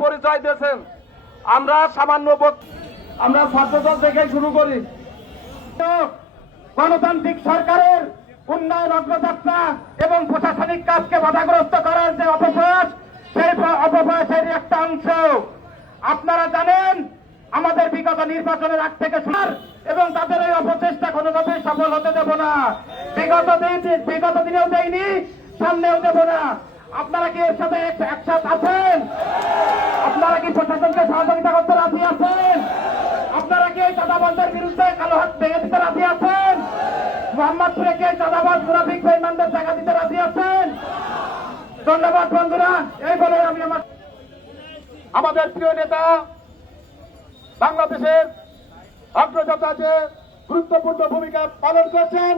পরিচয় দিয়েছেন। আমরা সামান্য আমরা ছাত্রদল থেকে শুরু করি। গণতান্ত্রিক সরকারের উন্নয়ন অগ্রযাত্রা এবং প্রশাসনিক কাজকে বাধাগ্রস্ত করার যে অপপ্রয়াস, সেই অপপ্রয়াসের একটা অংশ। আপনারা জানেন আমাদের বিগত নির্বাচনের আগ থেকে এবং তাদের এই অপচেষ্টা কোনোভাবেই সফল হতে দেব না। বিগত দিনেও দেয়নি, সামনেও দেব না। আপনারা কি এর সাথে একসাথ আছেন? আপনারা কি প্রশাসনকে সহযোগিতা করতে রাজি আছেন? আপনারা কি এই চাঁদাবাজদের বিরুদ্ধে কালো হাত ভেঙে দিতে রাজি আছেন? মোহাম্মদপুরে কি চাঁদাবাজ মুনাফিক বেঈমানদের টাকা দিতে রাজি আছেন? ধন্যবাদ বন্ধুরা। এই বলে আমি আমাদের প্রিয় নেতা বাংলাদেশের অগ্রযাত্রায় যে গুরুত্বপূর্ণ ভূমিকা পালন করেছেন